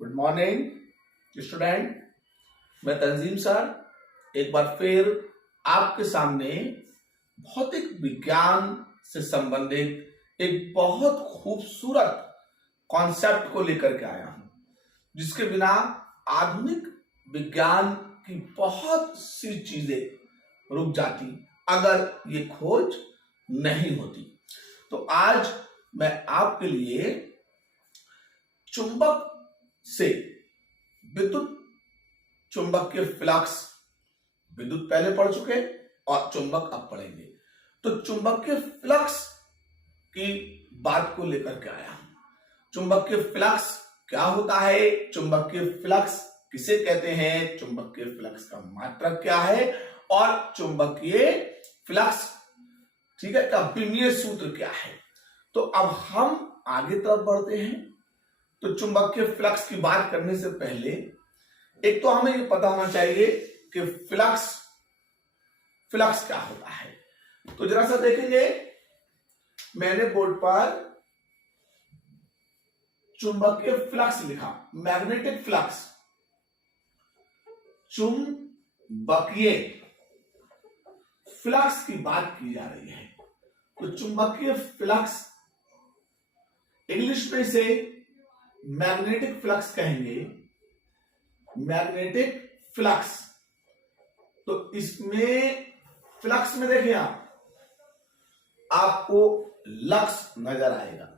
Good morning student, मैं तंजीम sir एक बार फिर आपके सामने भौतिक विज्ञान से संबंधित एक बहुत खूबसूरत कॉन्सेप्ट को लेकर के आया हूं, जिसके बिना आधुनिक विज्ञान की बहुत सी चीजें रुक जाती अगर ये खोज नहीं होती। तो आज मैं आपके लिए चुंबक से विद्युत चुंबकीय फ्लक्स, विद्युत पहले पढ़ चुके और चुंबक अब पढ़ेंगे, तो चुंबकीय फ्लक्स की बात को लेकर के आया हूं। चुंबकीय फ्लक्स क्या होता है, चुंबकीय फ्लक्स किसे कहते हैं, चुंबकीय फ्लक्स का मात्रक क्या है और चुंबकीय फ्लक्स ठीक है का विमीय सूत्र क्या है। तो अब हम आगे तरफ बढ़ते हैं। तो चुंबकीय फ्लक्स की बात करने से पहले एक तो हमें ये पता होना चाहिए कि फ्लक्स क्या होता है। तो जरा सा देखेंगे, मैंने बोर्ड पर चुंबकीय फ्लक्स लिखा, मैग्नेटिक फ्लक्स, चुंबकीय फ्लक्स की बात की जा रही है। तो चुंबकीय फ्लक्स इंग्लिश में से मैग्नेटिक फ्लक्स कहेंगे, मैग्नेटिक फ्लक्स। तो इसमें फ्लक्स में देखिए आपको लक्स नजर आएगा,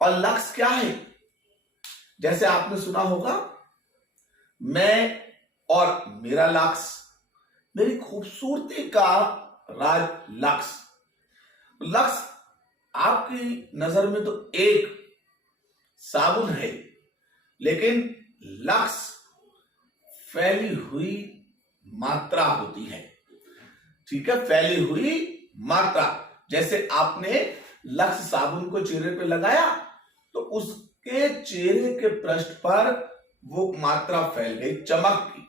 और लक्स क्या है, जैसे आपने सुना होगा, मैं और मेरा लक्स, मेरी खूबसूरती का राज लक्स। लक्स आपकी नजर में तो एक साबुन है, लेकिन लक्स फैली हुई मात्रा होती है। ठीक है, फैली हुई मात्रा। जैसे आपने लक्स साबुन को चेहरे पे लगाया तो उसके चेहरे के पृष्ठ पर वो मात्रा फैल गई चमक की।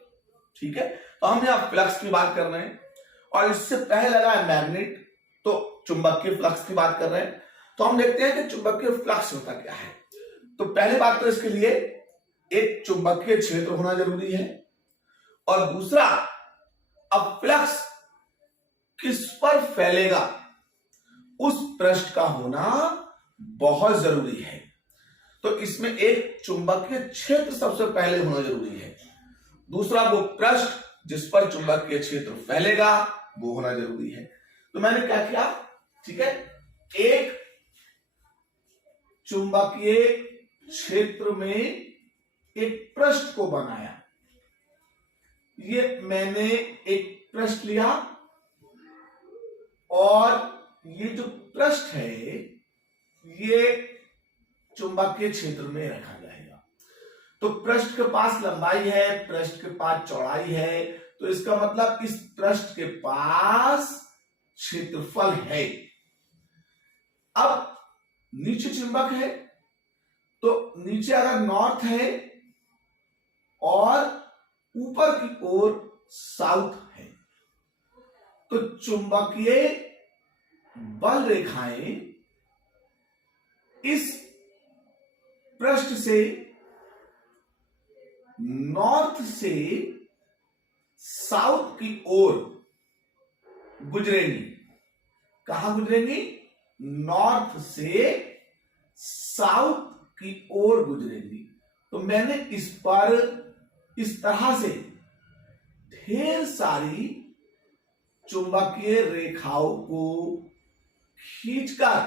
ठीक है, तो हम यहां फ्लक्स की बात कर रहे हैं, और इससे पहले लगा है मैग्नेट, तो चुंबकीय फ्लक्स की बात कर रहे हैं। तो हम देखते हैं कि चुंबकीय फ्लक्स होता क्या है। तो पहली बात तो इसके लिए एक चुंबकीय क्षेत्र होना जरूरी है, और दूसरा अब फ्लक्स किस पर फैलेगा उस पृष्ठ का होना बहुत जरूरी है। तो इसमें एक चुंबकीय क्षेत्र सबसे पहले होना जरूरी है, दूसरा वो पृष्ठ जिस पर चुंबकीय क्षेत्र फैलेगा वो होना जरूरी है। तो मैंने क्या किया, ठीक है, एक चुंबकीय क्षेत्र में एक पृष्ठ को बनाया। ये मैंने एक पृष्ठ लिया, और ये जो पृष्ठ है ये चुंबकीय क्षेत्र में रखा जाएगा। तो पृष्ठ के पास लंबाई है, पृष्ठ के पास चौड़ाई है, तो इसका मतलब इस पृष्ठ के पास क्षेत्रफल है। अब नीचे चुंबक है, तो नीचे अगर नॉर्थ है और ऊपर की ओर साउथ है, तो चुंबकीय बल रेखाएं इस पृष्ठ से नॉर्थ से साउथ की ओर गुजरेंगी। कहां गुजरेंगी, नॉर्थ से साउथ की ओर गुजरेंगी। तो मैंने इस पर इस तरह से ढेर सारी चुंबकीय रेखाओं को खींचकर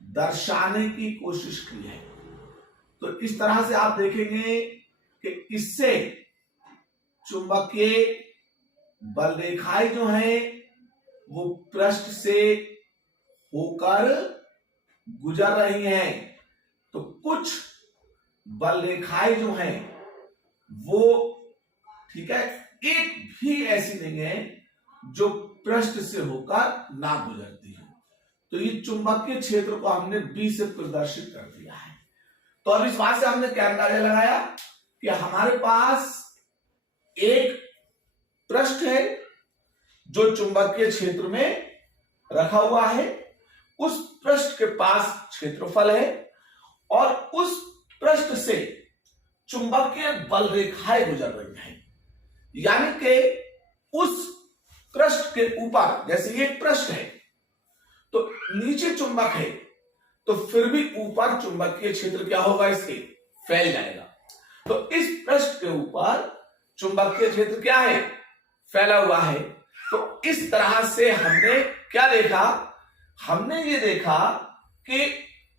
दर्शाने की कोशिश की है। तो इस तरह से आप देखेंगे कि इससे चुंबकीय बल रेखाएं जो हैं वो पृष्ठ से होकर गुजर रही हैं। तो कुछ बल रेखाएं जो हैं वो, ठीक है, एक भी ऐसी नहीं है जो पृष्ठ से होकर ना गुजरती है। तो ये चुंबकीय क्षेत्र को हमने बी से प्रदर्शित कर दिया है। तो अब इस बात से हमने क्या अंदाजा लगाया कि हमारे पास एक पृष्ठ है जो चुंबकीय क्षेत्र में रखा हुआ है, उस पृष्ठ के पास क्षेत्रफल है, और उस पृष्ठ से चुंबकीय बल रेखाएं गुजर रही हैं, यानी कि उस पृष्ठ के ऊपर, जैसे ये पृष्ठ है तो नीचे चुंबक है, तो फिर भी ऊपर चुंबकीय क्षेत्र क्या होगा, इसके फैल जाएगा। तो इस पृष्ठ के ऊपर चुंबकीय क्षेत्र क्या है, फैला हुआ है। तो इस तरह से हमने क्या देखा, हमने ये देखा कि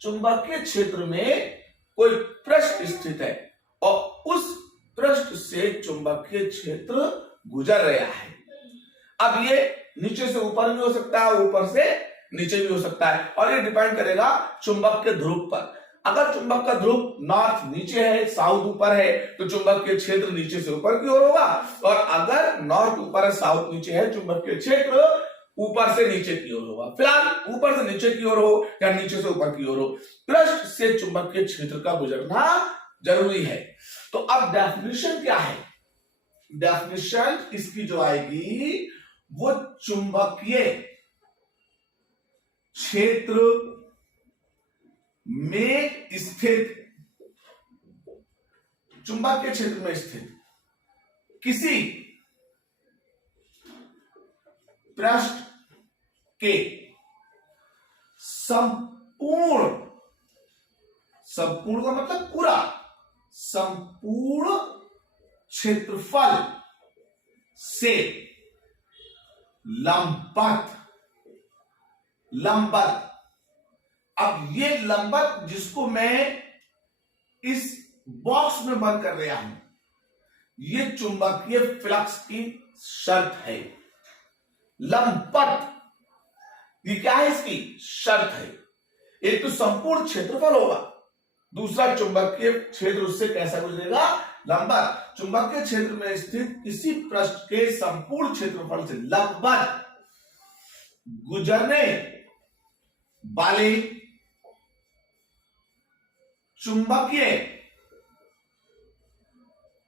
चुंबकीय क्षेत्र में कोई पृष्ठ स्थित है और उस पृष्ठ से चुंबकीय क्षेत्र गुजर रहा है। अब ये नीचे से ऊपर भी हो सकता है, ऊपर से नीचे भी हो सकता है, और ये डिपेंड करेगा चुंबक के ध्रुव पर। अगर चुंबक का ध्रुव नॉर्थ नीचे है, साउथ ऊपर है, तो चुंबक के क्षेत्र नीचे से ऊपर की ओर होगा, और अगर नॉर्थ ऊपर है, साउथ नीचे है, चुंबक के क्षेत्र ऊपर से नीचे की ओर होगा। फिलहाल ऊपर से नीचे की ओर हो या नीचे से ऊपर की ओर हो, पृष्ठ से चुंबकीय क्षेत्र का गुजरना जरूरी है। तो अब डेफिनेशन क्या है, डेफिनेशन इसकी जो आएगी वो चुंबकीय क्षेत्र में स्थित, चुंबकीय क्षेत्र में स्थित किसी पृष्ठ के संपूर्ण, संपूर्ण का मतलब पूरा, संपूर्ण क्षेत्रफल से लंबवत, लंबवत। अब ये लंबवत जिसको मैं इस बॉक्स में बंद कर रहा हूं, ये चुंबकीय फ्लक्स की शर्त है। लंबवत ये क्या है, इसकी शर्त है। एक तो संपूर्ण क्षेत्रफल होगा, दूसरा चुंबकीय क्षेत्र उससे कैसा गुजरेगा, लंबवत। चुंबकीय क्षेत्र में स्थित किसी पृष्ठ के संपूर्ण क्षेत्रफल से लंबवत गुजरने वाले चुंबकीय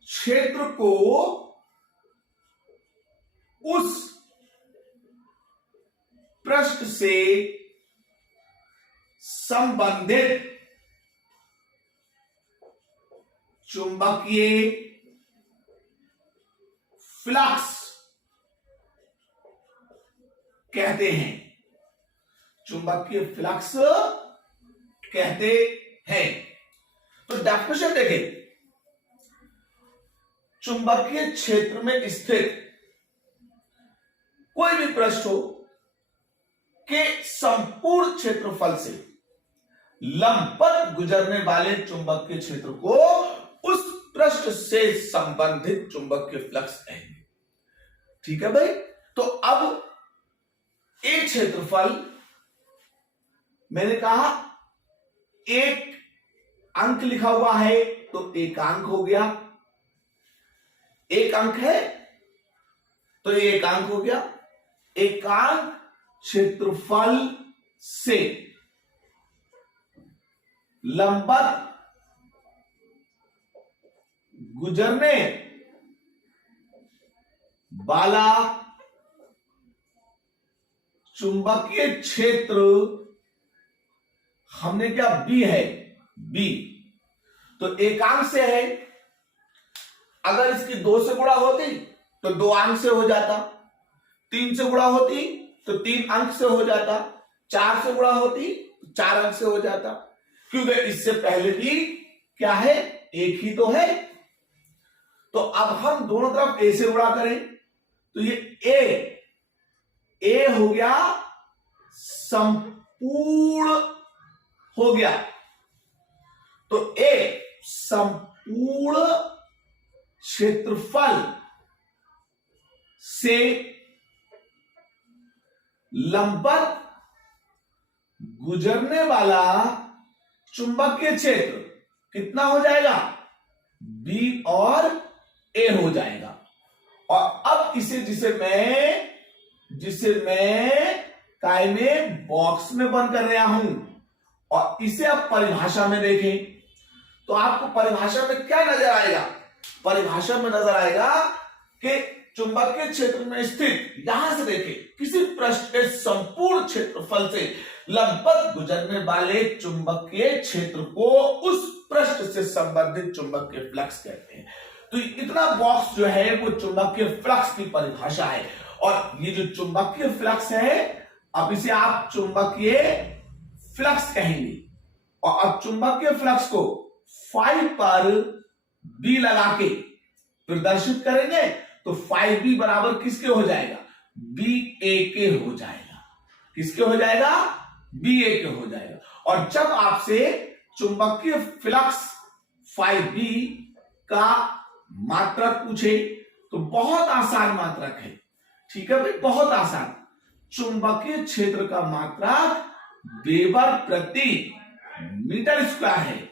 क्षेत्र को उस पृष्ठ से संबंधित चुंबकीय फ्लक्स कहते हैं, चुंबकीय फ्लक्स कहते हैं। तो डेफिनेशन देखें, चुंबकीय क्षेत्र में स्थित कोई भी पृष्ठ हो के संपूर्ण क्षेत्रफल से लंबवत गुजरने वाले चुंबकीय क्षेत्र को उस पृष्ठ से संबंधित चुंबकीय फ्लक्स कहेंगे। ठीक है भाई। तो अब एक क्षेत्रफल, मैंने कहा एक अंक लिखा हुआ है तो एकांक हो गया, एक अंक है तो ये एकांक हो गया। एकांक क्षेत्रफल से लंबवत गुजरने वाला चुंबकीय क्षेत्र हमने क्या बी है, बी। तो एकांक से है, अगर इसकी 2 से गुणा होती तो 2 अंक से हो जाता, 3 से गुणा होती तो 3 अंक से हो जाता, 4 से गुणा होती तो 4 अंक से हो जाता, क्योंकि इससे पहले भी क्या है, एक ही तो है। तो अब हम दोनों तरफ ए से गुणा करें तो ये ए हो गया, संपूर्ण हो गया। तो ए संपूर्ण क्षेत्रफल से लंबवत गुजरने वाला चुंबकीय क्षेत्र कितना हो जाएगा, बी और ए हो जाएगा। और अब इसे जिसे मैं काय में बॉक्स में बंद कर रहा हूं, और इसे आप परिभाषा में देखें तो आपको परिभाषा में क्या नजर आएगा, परिभाषा में नजर आएगा कि चुंबकीय क्षेत्र में स्थित, यहां से देखें, किसी पृष्ठ के संपूर्ण क्षेत्रफल से लंबवत गुजरने वाले चुंबकीय क्षेत्र को उस पृष्ठ से संबंधित चुंबकीय फ्लक्स कहते हैं। तो इतना बॉक्स जो है वो चुंबकीय फ्लक्स की परिभाषा है। और ये जो चुंबकीय फ्लक्स है, अब इसे आप चुंबकीय फ्लक्स कहेंगे। और अब चुंबकीय फ्लक्स को फाई पर बी लगा के प्रदर्शित करेंगे तो फाई बी बराबर किसके हो जाएगा? बी ए के हो जाएगा। किसके हो जाएगा? बी ए के हो जाएगा। और जब आपसे चुंबकीय फ्लक्स फाई बी का मात्रक पूछे तो बहुत आसान मात्रक है। ठीक है भाई, बहुत आसान। चुंबकीय क्षेत्र का मात्रक वेबर प्रति मीटर स्क्वायर है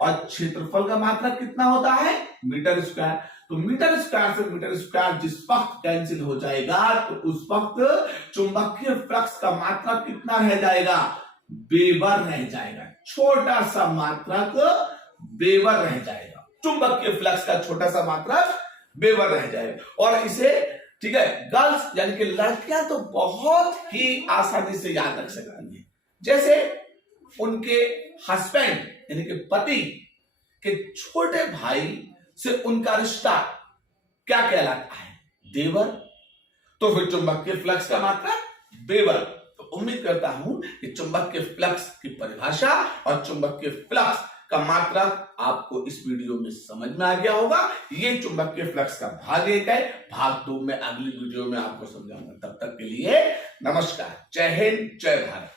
और क्षेत्रफल का मात्रक कितना होता है? Metre square. तो मीटर स्क्वायर से मीटर स्क्वायर जिस वक्त कैंसिल हो जाएगा तो उस वक्त चुंबकीय फ्लक्स का मात्रक कितना रह जाएगा? वेबर रह जाएगा। छोटा सा मात्रक वेबर रह जाएगा। चुंबकीय फ्लक्स का छोटा सा मात्रक वेबर रह जाएगा। और इसे, ठीक है, गर्ल्स यानी कि लड़कियां तो बहुत ही आसानी से याद रख सकती हैं। जैसे उनके हस्बैंड यानी कि पति के छोटे भाई से उनका रिश्ता क्या कहलाता है? देवर। तो फिर चुंबकीय फ्लक्स का मात्रक वेबर। तो उम्मीद करता हूं कि चुंबकीय फ्लक्स की परिभाषा और चुंबकीय फ्लक्स का मात्रक आपको इस वीडियो में समझ में आ गया होगा। ये चुंबकीय फ्लक्स का भाग 1 है। भाग 2 में अगली वीडियो में आपको समझाऊंगा। तब तक के लिए नमस्कार। जय हिंद, जय भारत।